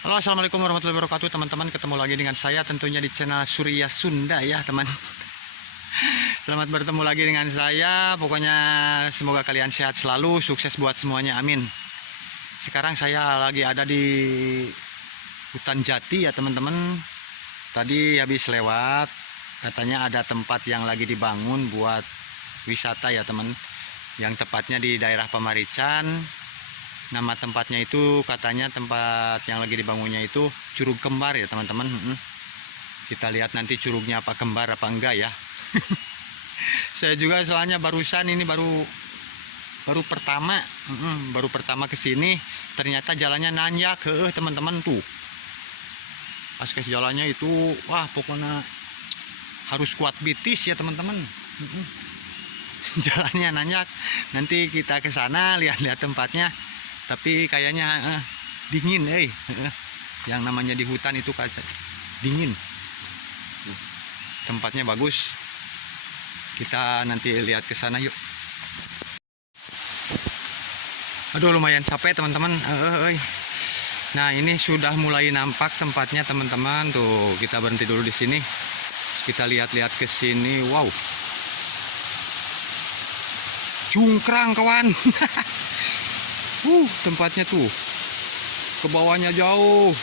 Halo, assalamualaikum warahmatullahi wabarakatuh teman-teman. Ketemu lagi dengan saya tentunya di channel Surya Sunda ya teman. Selamat bertemu lagi dengan saya. Pokoknya semoga kalian sehat selalu, sukses buat semuanya, amin. Sekarang saya lagi ada di hutan jati ya teman-teman. Tadi habis lewat, katanya ada tempat yang lagi dibangun buat wisata ya teman. Yang tepatnya di daerah Pamarican. Nama tempatnya itu katanya tempat yang lagi dibangunnya itu Curug Kembar ya teman-teman. Kita lihat nanti curugnya apa kembar apa enggak ya. Saya juga soalnya barusan ini baru pertama ke sini, ternyata jalannya nanjak ke teman-teman tuh. Pas ke jalannya itu wah pokoknya harus kuat bitis ya teman-teman. Jalannya nanjak. Nanti kita ke sana lihat-lihat tempatnya. Tapi kayaknya dingin, yang namanya di hutan itu dingin. Tempatnya bagus. Kita nanti lihat ke sana yuk. Aduh lumayan capek teman-teman. Nah ini sudah mulai nampak tempatnya teman-teman. Tuh kita berhenti dulu di sini. Kita lihat-lihat ke sini. Wow. Cungkrang kawan. Tempatnya tuh ke bawahnya jauh,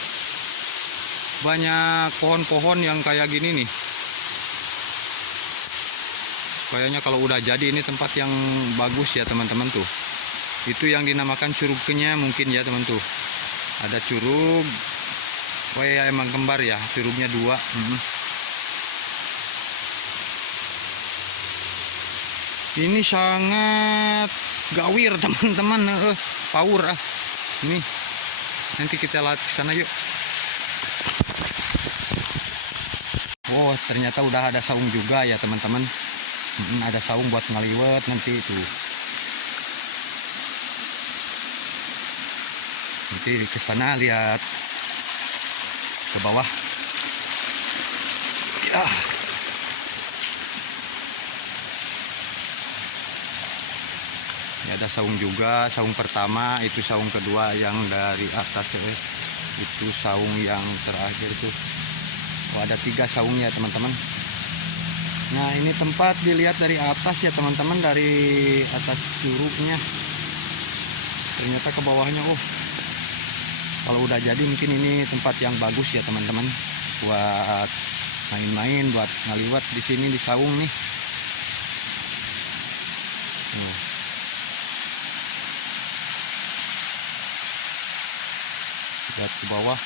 banyak pohon-pohon yang kayak gini nih. Kayaknya kalau udah jadi ini tempat yang bagus ya teman-teman tuh. Itu yang dinamakan curugnya mungkin ya teman tuh. Ada curug, ya emang kembar ya, curugnya dua. Ini sangat gawir teman-teman, power ini. Nanti kita lihat ke sana yuk. Oh ternyata udah ada saung juga ya teman-teman. Ada saung buat ngaliwet nanti itu. Nanti ke sana lihat ke bawah. Ya. Ada saung juga, saung pertama, itu saung kedua yang dari atas, itu saung yang terakhir tuh. Oh, ada 3 saungnya teman-teman. Nah ini tempat dilihat dari atas ya teman-teman, dari atas curugnya. Ternyata ke bawahnya, kalau udah jadi mungkin ini tempat yang bagus ya teman-teman, buat main-main, buat ngaliwat di sini di saung nih. Lihat ke bawah.